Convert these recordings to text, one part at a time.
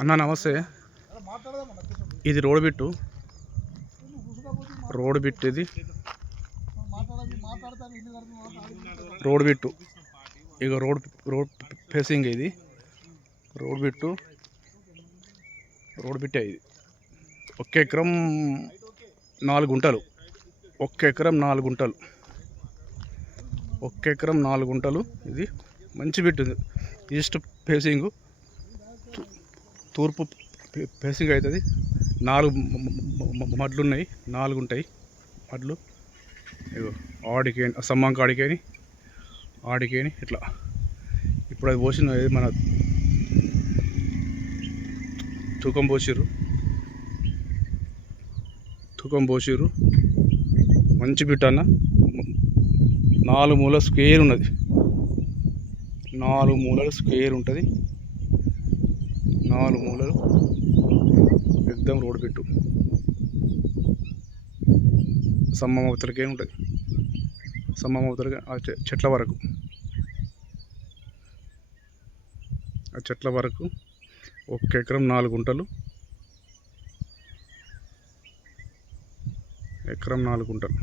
అన్నా నమస్తే. ఇది రోడ్ బిట్టు ఇది రోడ్ బిట్టు. ఇక రోడ్ ఫేసింగ్ ఇది రోడ్ బిట్టే. ఇది 1 ఎకరం 4 గుంటలు. 1 ఎకరం 4 గుంటలు. 1 ఎకరం 4 గుంటలు. ఇది మంచి బిట్టు. ఈస్ట్ ఫేసింగ్, తూర్పు ఫేసింగ్ అవుతుంది. 4 మడ్లు ఉన్నాయి. 4 ఉంటాయి మడ్లు. ఇగో ఆడికేని సమ్మంకి ఆడికేని ఇట్లా. ఇప్పుడు అది పోసిన మన తూకం పోసిర్రు. మంచి బిట్ అన్న. 4 మూలల స్క్వేర్ ఉన్నది. 4 మూలలు స్క్వేర్ ఉంటుంది. 4 మూలలు ఎగ్దం రోడ్ బిట్టు. సమ్మం అవతలకే ఉంటుంది. సమ్మం అవతలకి ఆ చెట్ల వరకు 1 ఎకరం 4 గుంటలు. ఎకరం 4 గుంటలు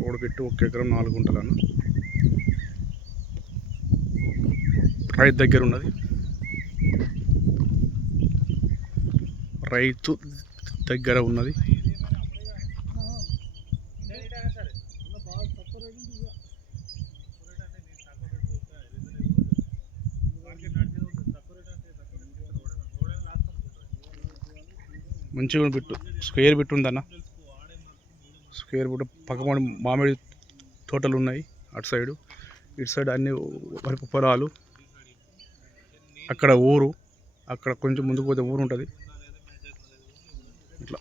రోడ్ బిట్టు. 1 ఎకరం 4 గుంటలు అన్న. రైతు దగ్గర ఉన్నది. మంచిగా బిట్టు. స్క్వేర్ బిట్టు ఉందన్న. Square feet. పక్కన మామిడి తోటలు ఉన్నాయి. అటు సైడు ఇటు సైడ్ అన్ని వరకు పొలాలు. అక్కడ ఊరు. అక్కడ కొంచెం ముందుకు పోతే ఊరు ఉంటుంది. ఇట్లా